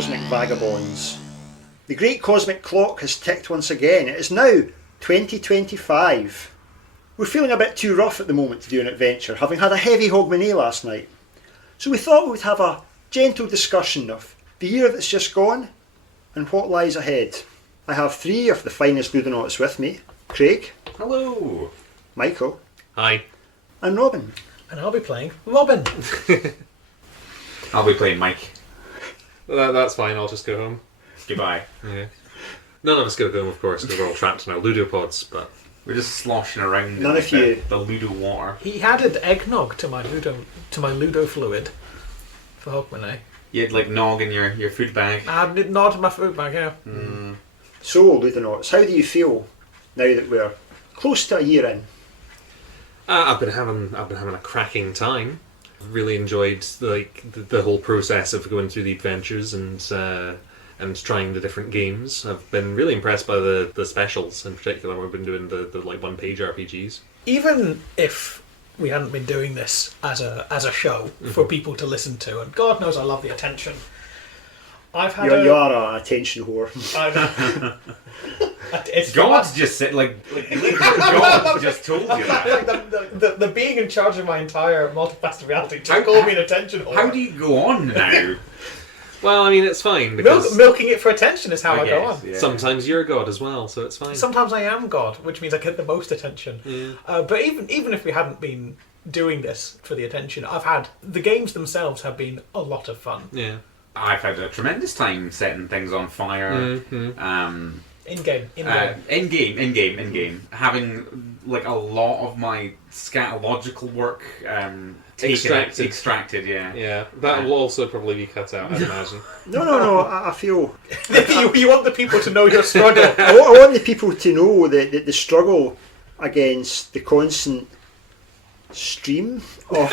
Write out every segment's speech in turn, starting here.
cosmic vagabonds. The great cosmic clock has ticked once again. It is now 2025. We're feeling a bit too rough at the moment to do an adventure, having had a heavy hogmanay last night. So we thought we would have a gentle discussion of the year that's just gone and what lies ahead. I have three of the finest Ludonauts with me. Craig. Hello. Michael. Hi. And Robin. And I'll be playing Robin. I'll be playing Mike. That's fine, I'll just go home. Goodbye. Yeah. None of us go home, of course, because we're all trapped in our Ludopods, but... We're just sloshing around None in of you. the Ludo water. He added eggnog to my Ludo fluid for Hogmanay. You had like nog in your food bag. I did not in my food bag, yeah. So, Ludonauts, how do you feel now that we're close to a year in? I've been having a cracking time. Really enjoyed the whole process of going through the adventures and trying the different games. I've been really impressed by the specials in particular. We've been doing the like one-page RPGs. Even if we hadn't been doing this as a show for people to listen to, and God knows I love the attention. I've had You are an attention whore. It's God's just said God just told you that. Like the being in charge of my entire multifaceted reality to call me an attention whore. How do you go on now? Well, I mean, it's fine because Milking it for attention is how I go guess, on. yeah. sometimes you're a god as well, so it's fine. Sometimes I am God, which means I get the most attention. Yeah. But even if we hadn't been doing this for the attention, the games themselves have been a lot of fun. Yeah. I've had a tremendous time setting things on fire. In game. In game. Having like a lot of my scatological work extracted. Yeah. Yeah, that will also probably be cut out, I'd imagine. No, I feel... you want the people to know your struggle. I want the people to know that the struggle against the constant stream of...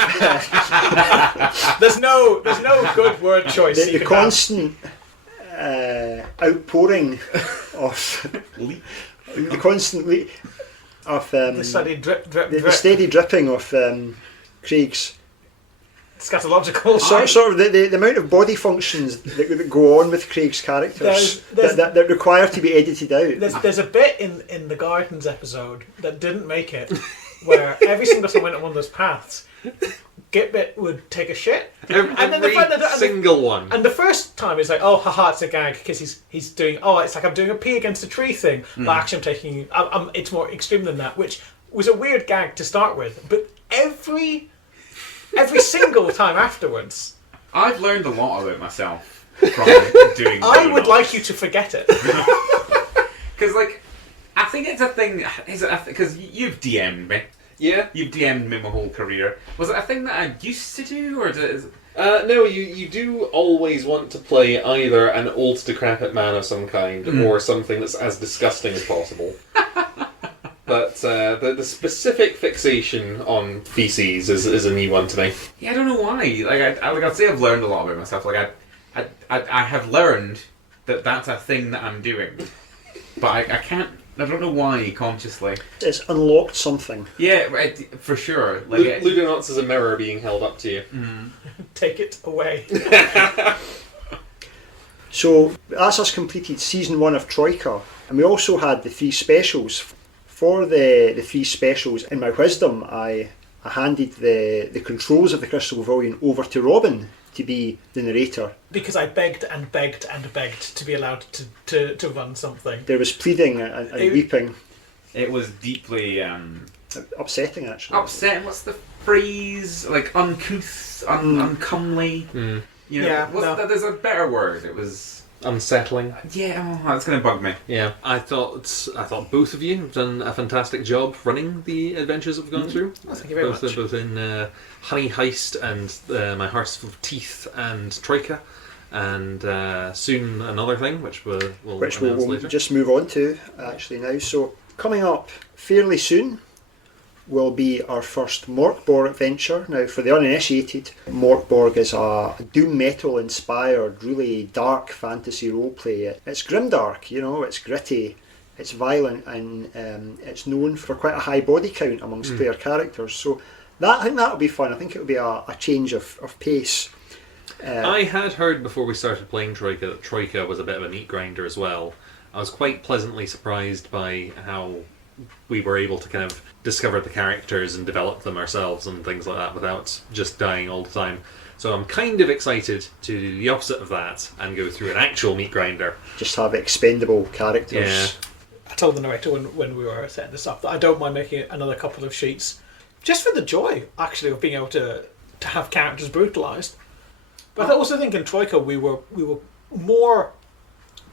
There's no good word choice. the constant outpouring of... the constant... of the steady drip. the steady dripping of Craig's... Scatological. Sort of the amount of body functions that go on with Craig's characters that require to be edited out. There's a bit in the Gardens episode that didn't make it, where every single time I went on one of those paths, Gitbit would take a shit. Every single one. And the first time it's like, oh, haha, it's a gag because he's doing. Oh, it's like I'm doing a pee against a tree thing, but actually I'm taking. It's more extreme than that, which was a weird gag to start with. But every single time afterwards, I've learned a lot about myself from doing. I would like you to forget it. Because I think it's a thing. Because you've DM'd me. Yeah. You've DM'd me my whole career. Was it a thing that I used to do, or No, you do always want to play either an old decrepit man of some kind or something that's as disgusting as possible. But the specific fixation on feces is a new one to me. Yeah, I don't know why. I'd say I've learned a lot about myself. I have learned that that's a thing that I'm doing, but I can't. I don't know why consciously. It's unlocked something. Yeah, for sure. Ludonauts is a mirror being held up to you. Take it away. So that's us completed season 1 of Troika, and we also had the 3 specials. For the 3 specials, in my wisdom, I handed the controls of the Crystal Pavilion over to Robin to be the narrator. Because I begged and begged and begged to be allowed to run something. There was pleading and weeping. It was deeply upsetting, actually. upsetting. What's the phrase? Like uncouth, uncomely. You know, there's a better word. It was unsettling. Yeah, that's going to bug me. Yeah, I thought both of you have done a fantastic job running the adventures that we've gone through. Oh, thank you very much. Both in Honey Heist and My Heart's Full of Teeth and Troika, and soon another thing which we'll announce later. Just move on to actually now. So coming up fairly soon will be our first Morkborg adventure. Now, for the uninitiated, Morkborg is a doom metal inspired, really dark fantasy roleplay. It's grimdark, it's gritty, it's violent, and it's known for quite a high body count amongst player characters. So I think that'll be fun. I think it'll be a change of pace. I had heard before we started playing Troika that Troika was a bit of a meat grinder as well. I was quite pleasantly surprised by how we were able to kind of discover the characters and develop them ourselves and things like that without just dying all the time. So I'm kind of excited to do the opposite of that and go through an actual meat grinder. Just have expendable characters. Yeah. I told the narrator when we were setting this up that I don't mind making another couple of sheets just for the joy, actually, of being able to have characters brutalised. But I also think in Troika we were more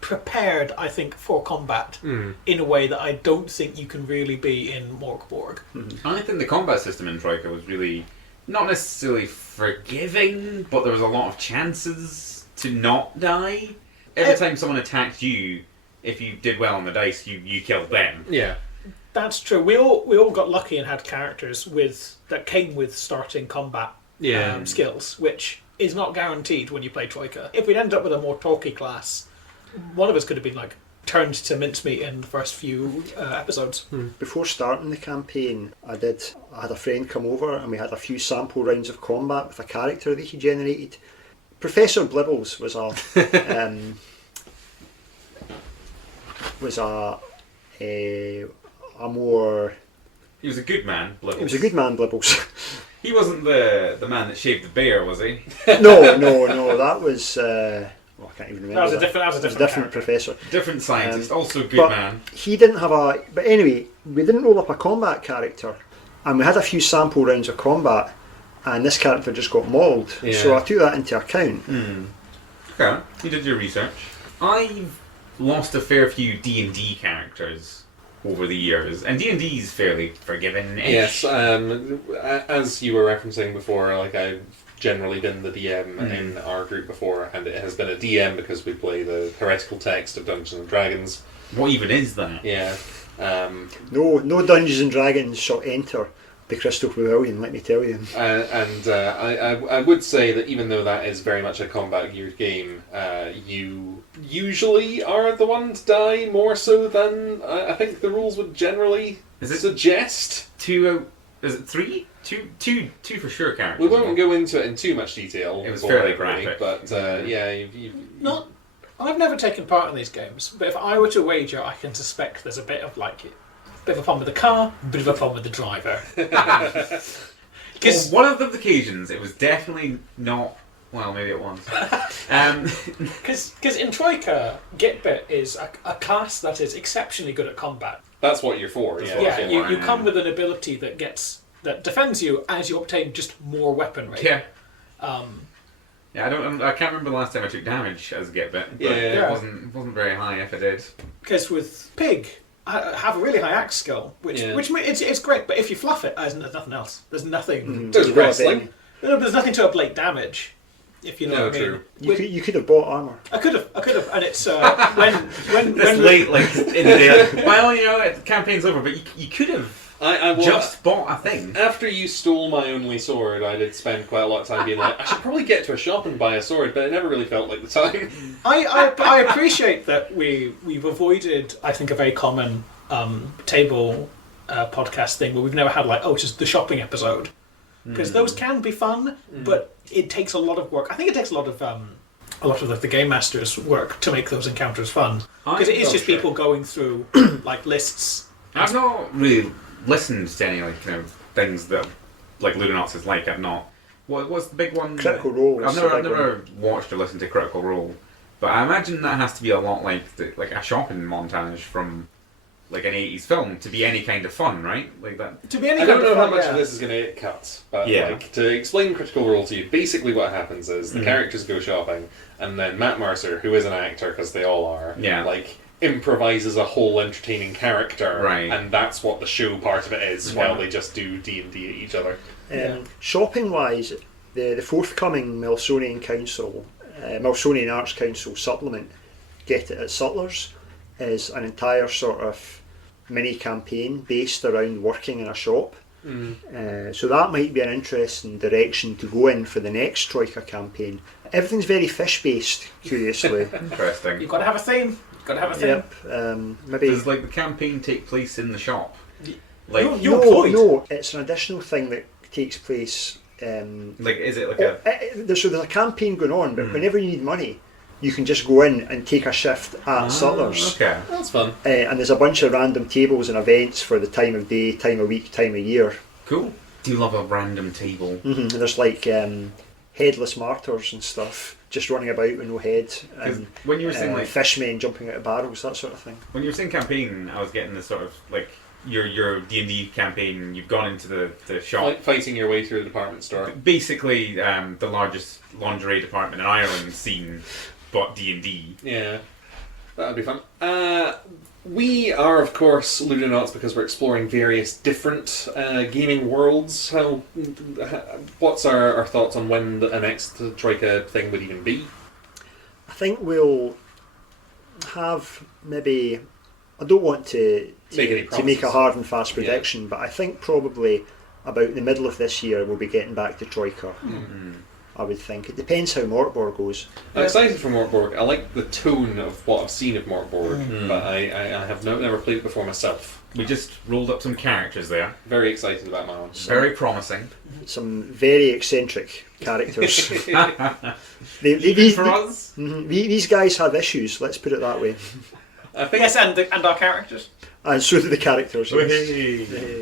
prepared, I think, for combat in a way that I don't think you can really be in Morgborg. I think the combat system in Troika was really not necessarily forgiving, but there was a lot of chances to not die. Every time someone attacked you, if you did well on the dice, you killed them. Yeah. That's true. We all got lucky and had characters that came with starting combat skills, which is not guaranteed when you play Troika. If we'd ended up with a more talky class, one of us could have been like turned to mincemeat in the first few episodes. Before starting the campaign, I had a friend come over and we had a few sample rounds of combat with a character that he generated. Professor Blibbles was a more... He was a good man, Blibbles. He was a good man, Blibbles. He wasn't the man that shaved the bear, was he? No, that was... I can't even remember. That was a different different professor. Different scientist, also good but man. He didn't have a... But anyway, we didn't roll up a combat character. And we had a few sample rounds of combat. And this character just got mauled. Yeah. So I took that into account. Okay, you did your research. I've lost a fair few D&D characters over the years, and D&D's fairly forgiving-ish. Yes, as you were referencing before, like I've generally been the DM in our group before, and it has been a DM because we play the heretical text of Dungeons and Dragons. What even is that? Yeah. No Dungeons and Dragons shall enter the Crystal Pavilion, let me tell you. I would say that even though that is very much a combat geared game, you usually are the one to die more so than I think the rules would generally suggest. Is it 3? Two for sure characters. We won't go into it in too much detail. It was fairly graphic. But Not. I've never taken part in these games, but if I were to wager, I can suspect there's a bit of a problem with the car, a bit of a problem with the driver. On one of the occasions, it was definitely not. Well, maybe it was. Because in Troika, Gitbit is a class that is exceptionally good at combat. That's what you're for. Yeah, you come with an ability that defends you as you obtain just more weaponry. Yeah. I can't remember the last time I took damage as a Gitbit, but it wasn't very high if I did. Because with Pig, I have a really high axe skill, which it's great. But if you fluff it, there's nothing else. There's nothing. There's wrestling. There's nothing to ablate damage. If you know what I mean. True. You could have bought armour. I could have, and it's when late, like in the day. Well, the campaign's over, but you could have. I just bought a thing. After you stole my only sword, I did spend quite a lot of time being like, I should probably get to a shop and buy a sword, but it never really felt like the time. I appreciate that we've avoided, I think, a very common table podcast thing where we've never had just the shopping episode, because those can be fun, but it takes a lot of work. I think it takes a lot of the game master's work to make those encounters fun, because it is just people going through lists. I've not really listened to any things that Ludonauts is like. I've not. What's the big one? Critical Role. I've never watched or listened to Critical Role, but I imagine that has to be a lot like a shopping montage from an 80s film to be any kind of fun, right? Like that. To be any I kind don't know of fun, how much of this is going to get cut, but to explain Critical Role to you, basically what happens is the characters go shopping, and then Matt Mercer, who is an actor because they all are, improvises a whole entertaining character, right? And that's what the show part of it is, while they just do D&D at each other. Shopping wise, the forthcoming Milsonian Arts Council supplement, Get It at Sutlers, is an entire sort of mini campaign based around working in a shop. So that might be an interesting direction to go in for the next Troika campaign. Everything's very fish based, curiously. Interesting. You've got to have a theme. Yep. Maybe. Does the campaign take place in the shop? No, it's an additional thing that takes place Like, is it like a... there's a campaign going on, but whenever you need money, you can just go in and take a shift at Sutlers. Okay. That's fun. And there's a bunch of random tables and events for the time of day, time of week, time of year. Cool. Do you love a random table? And there's like headless martyrs and stuff, just running about with no head. 'Cause And when you were saying like... fishmen jumping out of barrels, that sort of thing. When you were saying campaign, I was getting this sort of like your D&D campaign. You've gone into the shop, Fighting your way through the department store. basically the largest lingerie department in Ireland scene, but D&D. Yeah, that would be fun. We are, of course, Ludonauts because we're exploring various different gaming worlds. What's our thoughts on when the next Troika thing would even be? I think we'll have maybe... I don't want to make a hard and fast prediction, but I think probably about the middle of this year we'll be getting back to Troika. I would think. It depends how Mortborg goes. I'm excited for Mortborg. I like the tone of what I've seen of Mortborg, but I have never played it before myself. We just rolled up some characters there. Very excited about my own. Very promising. Some very eccentric characters. Even for us? These guys have issues, let's put it that way. I think Yes, and our characters. And so do the characters. Hey.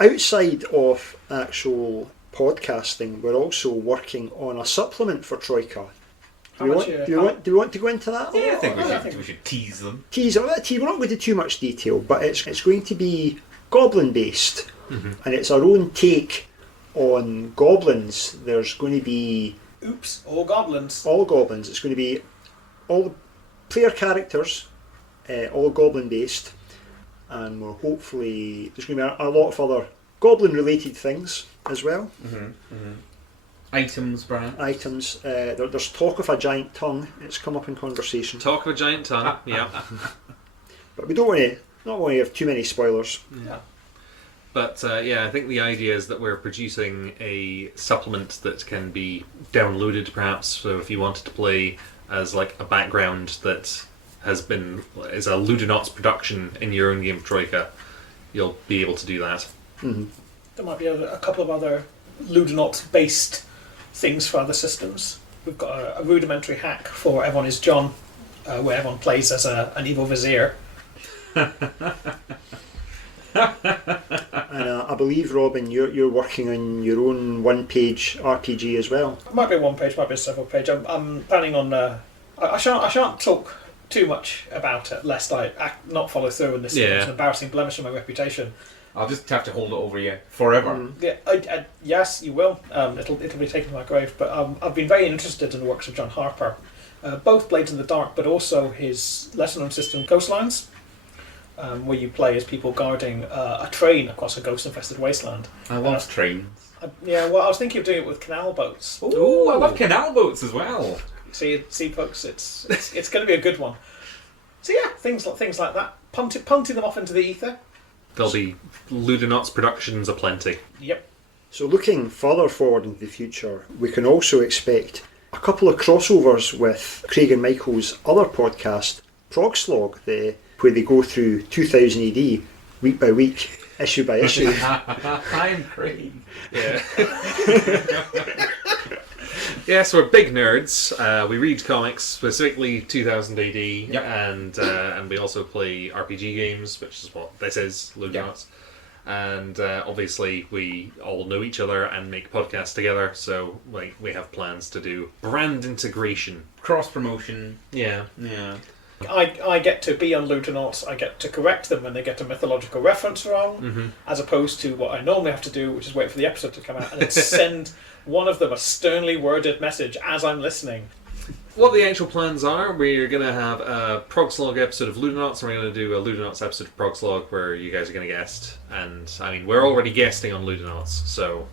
Outside of actual podcasting, we're also working on a supplement for Troika. Do we want to go into that? Yeah, I think I we think- should tease them. We're not going into too much detail, but it's going to be goblin based, and it's our own take on goblins. There's going to be Oops, all goblins. all goblins. It's going to be all the player characters, all goblin based, and we're hopefully there's going to be a lot of other goblin related things as well. Items, Brian. Items. There's talk of a giant tongue. It's come up in conversation, talk of a giant tongue. Yeah. but we don't want to have too many spoilers. Yeah. But I think the idea is that we're producing a supplement that can be downloaded, perhaps. So if you wanted to play as like a background that is a Ludonauts production in your own game of Troika, you'll be able to do that. There might be a couple of other Ludonauts-based things for other systems. We've got a rudimentary hack for Everyone is John, where everyone plays as an evil vizier. And I believe, Robin, you're working on your own one-page RPG as well. It might be one page, might be several page. I'm planning on. I shan't talk too much about it, lest I not follow through and this is an embarrassing blemish on my reputation. I'll just have to hold it over you forever. Yeah, yes, you will. It'll be taken to my grave. But I've been very interested in the works of John Harper, both Blades in the Dark, but also his lesser-known system Coastlines, where you play as people guarding a train across a ghost-infested wasteland. I love trains. I was thinking of doing it with canal boats. Ooh, I love canal boats as well. See, folks, it's going to be a good one. So yeah, things like that, punting them off into the ether. There'll be Ludonauts productions aplenty. Yep. So looking further forward into the future, we can also expect a couple of crossovers with Craig and Michael's other podcast, Progslog, where they go through 2000 AD, week by week, issue by issue. I'm Craig. Yeah. Yes, we're big nerds. We read comics, specifically 2000 AD, Yep. and we also play RPG games, which is what this is, Ludonauts. And obviously, we all know each other and make podcasts together, so we have plans to do brand integration. Cross promotion. Yeah. I get to be on Ludonauts. I get to correct them when they get a mythological reference wrong, as opposed to what I normally have to do, which is wait for the episode to come out and then send one of them a sternly worded message as I'm listening. What the actual plans are, we're going to have a Progslog episode of Ludonauts, and we're going to do a Ludonauts episode of Progslog where you guys are going to guest. And, I mean, we're already guesting on Ludonauts, so...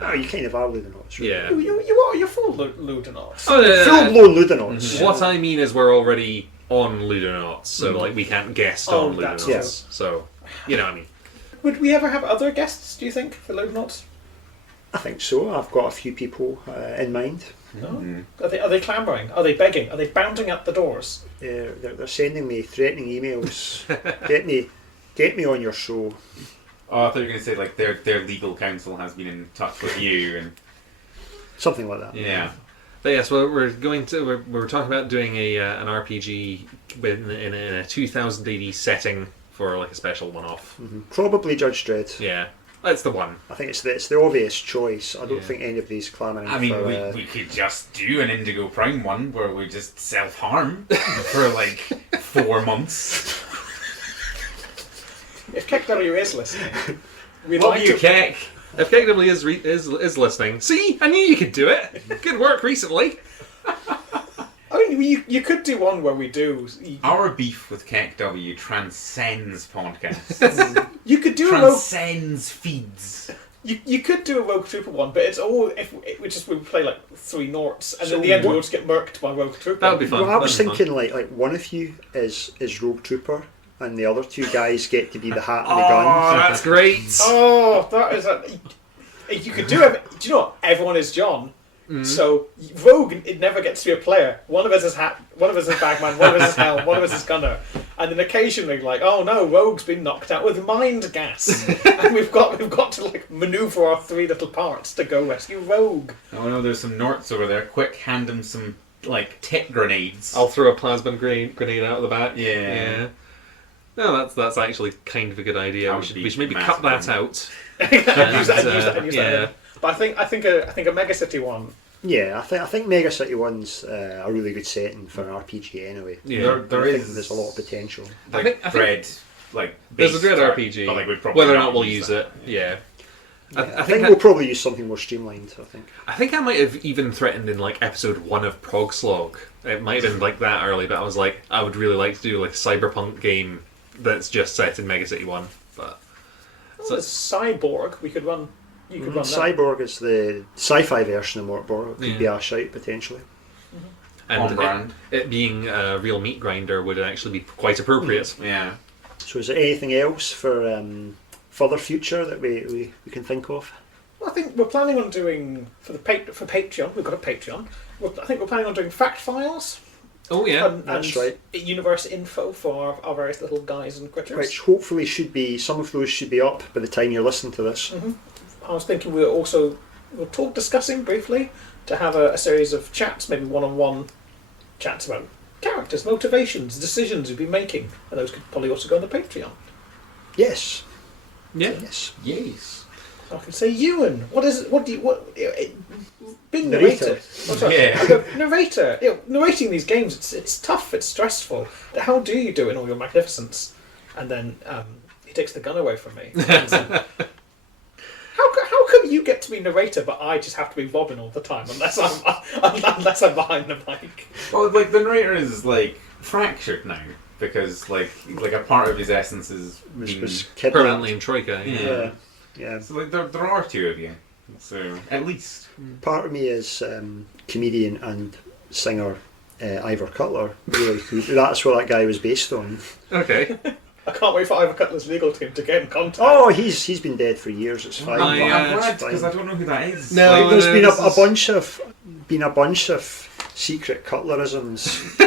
Oh, you kind of are Ludonauts, really. Yeah. You're full Ludonauts. Full-blown Ludonauts. What I mean is we're already on Ludonauts, so we can't guest on that's Ludonauts. So, you know what I mean. Would we ever have other guests, do you think, for Ludonauts? I think so. I've got a few people in mind. No. Are they clamouring? Are they begging? Are they bounding at the doors? They're sending me threatening emails. Get me on your show. Oh, I thought you were going to say like their legal counsel has been in touch with you and Something like that. yeah. But yes, well, we're talking about doing an RPG in a 2000 AD setting for like a special one-off. Probably Judge Dredd. Yeah, that's the one. I think it's the obvious choice. I don't Yeah. think any of these clamouring I mean, for... we could just do an Indigo Prime one where we just self-harm for like 4 months. If KW is listening, we'd Love like you, to. Keck. If KW is listening, see, I knew you could do it. Good work recently. I mean, you could do one where we do. Our beef with Keck W transcends podcasts. You could do a rogue. transcends feeds. You could do a Rogue Trooper one, but it's all if we play like 3 Norts, and So then the end what- we'll just get murked by Rogue Trooper. That would be fun. Well, I was That'd be thinking like one of you is Rogue Trooper and the other 2 guys get to be the hat and the gun. Oh, that's great. Oh, that is a. You could do it. Do you know what? Everyone is John. So Rogue, it never gets to be a player. One of us is hat, one of us is bagman, one of us is helm, one of us is gunner, and then occasionally, like, oh no, Rogue's been knocked out with mind gas, and we've got to like maneuver our 3 little parts to go rescue Rogue. Oh no, there's some Norts over there. Quick, hand them some like tech grenades. I'll throw a plasma grenade out of the back. Yeah. No, that's actually kind of a good idea. That We would should, be we should maybe massive cut that fun. out. use that. Yeah. But I think a Mega City one. Yeah, I think Mega City One's a really good setting for an RPG anyway. Yeah. There I think is there's a lot of potential. like I think- Dread, like There's a base Dread start, RPG. but, like, we'd probably Whether or not not we'll use that. it, yeah. I think we'll probably use something more streamlined. I think. I think I might have even threatened in like episode 1 of Prog Slog. It might have been like that early, but I was like, I would really like to do like a cyberpunk game that's just set in Mega City 1. But So Cyborg, we could run. You could run that. Cyborg is the sci-fi version of Mortborg. It could Yeah. be a shout potentially. and On brand. it being a real meat grinder would actually be quite appropriate. Yeah. So is there anything else for further future that we can think of? I think we're planning on doing for Patreon. We've got a Patreon. I think we're planning on doing fact files. Oh yeah, That's and right. Universe info for our various little guys and critters. Which hopefully some of those should be up by the time you're listening to this. I was thinking we're discussing briefly to have a series of chats, maybe one-on-one chats about characters, motivations, decisions we've been making, and those could probably also go on the Patreon. Yes. yeah. Yes. Yes. So I can say, Ewan, being Narrator. narrator. Oh, sorry. Yeah. I go, narrator. Narrating these games, it's tough, it's stressful. How do you do it in all your magnificence? And then he takes the gun away from me. How come you get to be narrator, but I just have to be Robin all the time, unless I'm behind the mic? Well, like the narrator is like fractured now because like a part of his essence is being Was kidnapped. Permanently in Troika. Yeah. Yeah. So like there are 2 of you, so at least. Part of me is comedian and singer Ivor Cutler. Really, that's what that guy was based on. Okay. I can't wait for Ivor Cutler's legal team to get in contact. Oh, he's been dead for years. It's fine. Oh, yeah. I'm glad It's fine. because I don't know who that is. No, Like, There's been this a bunch of secret Cutlerisms.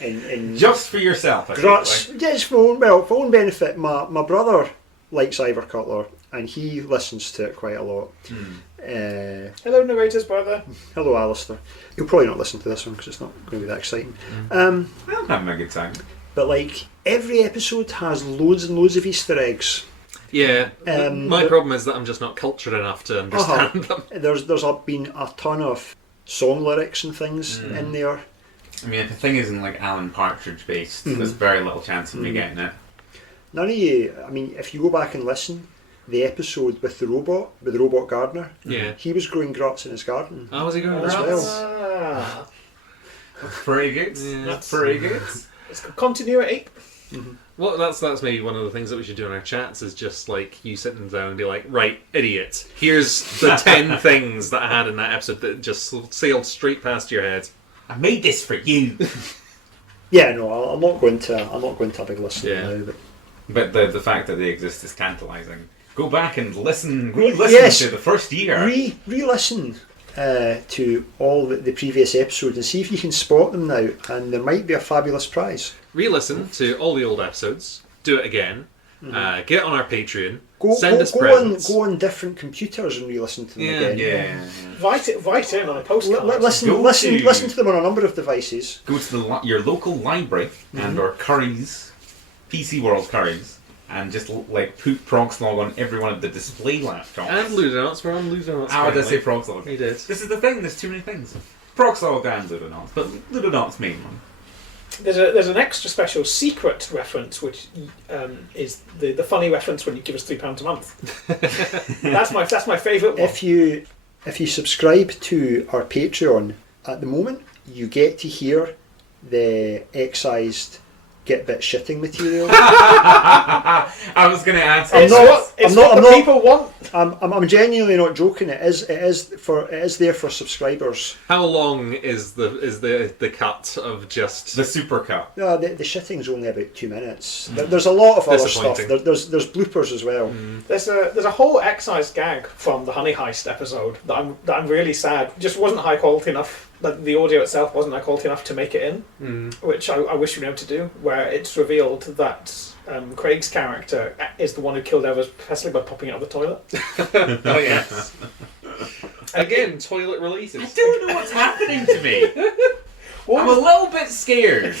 in just for yourself. I think, Gruts. like. Yes, for own benefit. My brother likes Ivor Cutler and he listens to it quite a lot. Hello, narrator's brother. Hello, Alistair. You'll probably not listen to this one because it's not going to be that exciting. I'm having a good time. But like every episode has loads and loads of Easter eggs. Yeah. My but- problem is that I'm just not cultured enough to understand them. There's been a ton of song lyrics and things in there. I mean, if the thing isn't like Alan Partridge based, there's very little chance of me getting it. None of you. I mean, if you go back and listen, the episode with the robot gardener, Yeah. he was growing gruts in his garden. Oh, was he going As around? well. Ah, Pretty good. Yeah. That's pretty good. it's got continuity. Well, that's maybe one of the things that we should do in our chats is just like you sitting down and be like, right, idiot, here's the 10 things that I had in that episode that just sailed straight past your head. I made this for you. Yeah, no, I'm not going to a big listen now. But But the fact that they exist is tantalising. Go back and re-listen Yes. to the first year. re-listen to all the previous episodes and see if you can spot them now, and there might be a fabulous prize. Re-listen to all the old episodes, do it again, Get on our Patreon. Go, Send go, us go presents. On different computers and re-listen to them Yeah, again. Yeah. Write in on a postcard. Listen to them on a number of devices. Go to your local library and or Curry's, PC World Curry's, and just like put Progslog on every one of the display laptops. And Ludonauts. We're on Ludonauts. How did I say currently. Progslog? You did. This is the thing, there's too many things. Progslog and Ludonauts, but Ludonauts main one. There's an extra special secret reference, which is the funny reference when you give us £3 a month. that's my favourite one. If you subscribe to our Patreon at the moment, you get to hear the excised Get Bit shitting material. I was going to ask. It's what the people want. I'm genuinely not joking. It is there for subscribers. How long is the cut of just The super cut. No, the shitting's only about 2 minutes. There's a lot of other stuff. Disappointing. There's bloopers as well. There's a whole excise gag from the Honey Heist episode that I'm really sad. Just wasn't high quality enough. Like the audio itself wasn't high quality enough to make it in, which I wish we'd been able to do. Where it's revealed that Craig's character is the one who killed Elvis Presley by popping out of the toilet. Oh yes. Again, toilet related. I don't know what's happening to me. I'm a little bit scared.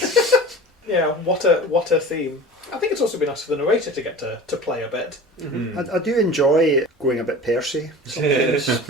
Yeah, what a theme. I think it's also been nice for the narrator to get to play a bit. I do enjoy going a bit Percy. Sometimes.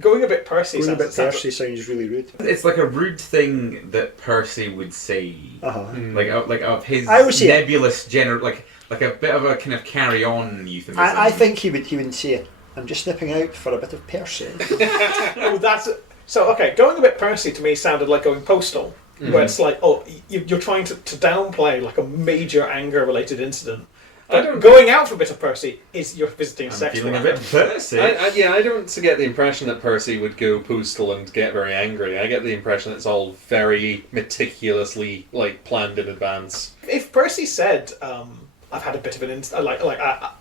Going a bit Percy Going a bit sounds Percy sounds really rude. It's like a rude thing that Percy would say. Like of his I would say nebulous like a bit of a kind of carry-on euphemism. I think he would say, "I'm just nipping out for a bit of Percy." Oh, so okay. Going a bit Percy to me sounded like going postal, where it's like, oh, you're trying to downplay like a major anger-related incident. Going out for a bit of Percy is you're visiting a sex feeling a worker. bit Percy. I don't get the impression that Percy would go postal and get very angry. I get the impression it's all very meticulously planned in advance. If Percy said, "I've had a bit of an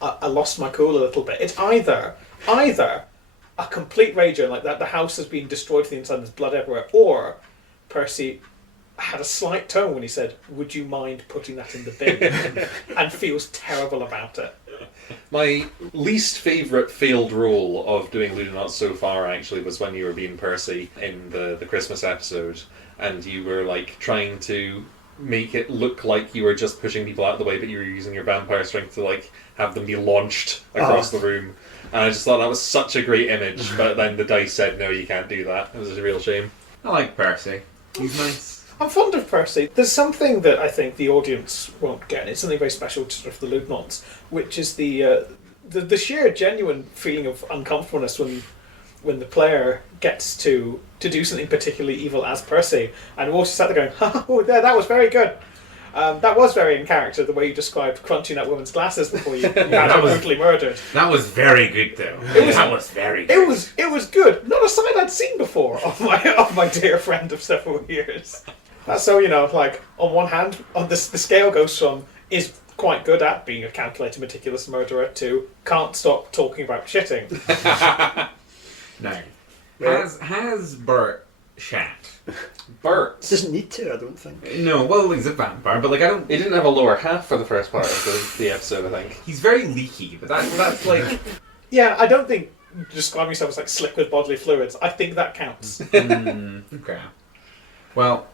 I lost my cool a little bit," it's either a complete rager, like that the house has been destroyed from the inside, and there's blood everywhere, or Percy had a slight tone when he said, "Would you mind putting that in the bin?" and feels terrible about it. My least favourite failed role of doing Ludonauts so far actually was when you were being Percy in the Christmas episode, and you were trying to make it look like you were just pushing people out of the way, but you were using your vampire strength to have them be launched across the room. And I just thought that was such a great image, but then the dice said, no, you can't do that. It was a real shame. I like Percy. He's nice. I'm fond of Percy. There's something that I think the audience won't get. It's something very special to the Ludonauts, which is the sheer genuine feeling of uncomfortableness when the player gets to do something particularly evil as Percy, and we're also sat there going, "Oh, that was very good." That was very in character, the way you described crunching that woman's glasses before you had her brutally murdered. That was very good, though. That was very good. It was good. Not a side I'd seen before of my dear friend of several years. So on one hand, the scale goes from is quite good at being a calculated, meticulous murderer to can't stop talking about shitting. No. Has Bert shat? Bert Doesn't need to, I don't think. No, well, he's a vampire, but I don't. He didn't have a lower half for the first part of the episode, I think. He's very leaky, but that's like. Yeah, I don't think describing yourself as slick with bodily fluids. I think that counts. Okay. Well,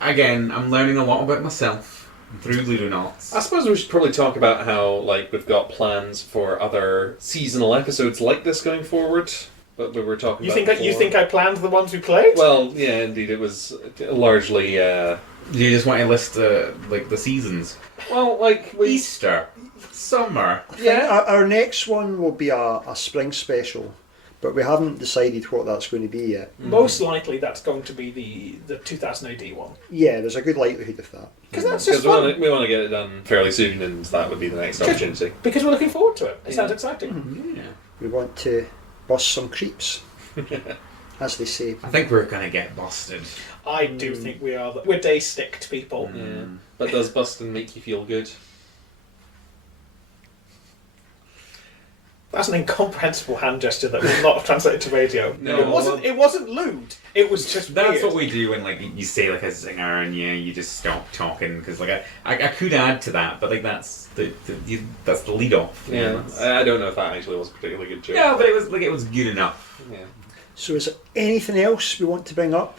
again, I'm learning a lot about myself through Ludonauts. I suppose we should probably talk about how we've got plans for other seasonal episodes like this going forward. But we were talking. You about think you think I planned the ones we played? Well, yeah, indeed, it was largely. You just want to list the seasons. Well, Easter, summer. Yeah, our next one will be a spring special, but we haven't decided what that's going to be yet. Most likely, that's going to be the 2000 AD one. Yeah, there's a good likelihood of that. Because that's just we fun. want to get it done fairly soon, and that would be the next opportunity. Because we're looking forward to it. It sounds exciting. Yeah. We want to bust some creeps, as they say. I think we're gonna get busted. I do think we are. We're day-sticked people. Yeah. But does busting make you feel good? That's an incomprehensible hand gesture that was not translated to radio. No. It wasn't lewd. It was just That's weird. what we do when like you say like a zinger and you just stop talking because like I could add to that, but like that's that's the lead off. Yeah, I don't know if that actually was a particularly good joke. Yeah, but it was good enough. Yeah. So is there anything else we want to bring up?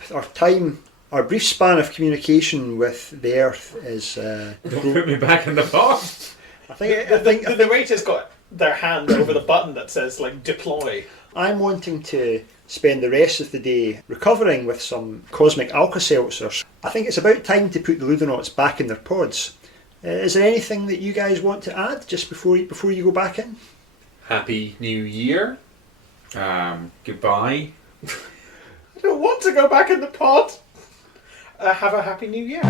Our brief span of communication with the Earth is... Don't put me back in the pot. I think The narrator's got their hand over the button that says, like, deploy. I'm wanting to spend the rest of the day recovering with some cosmic Alka-Seltzers. I think it's about time to put the Ludonauts back in their pods. Is there anything that you guys want to add just before you go back in? Happy New Year. Goodbye. I don't want to go back in the pod. Have a happy new year.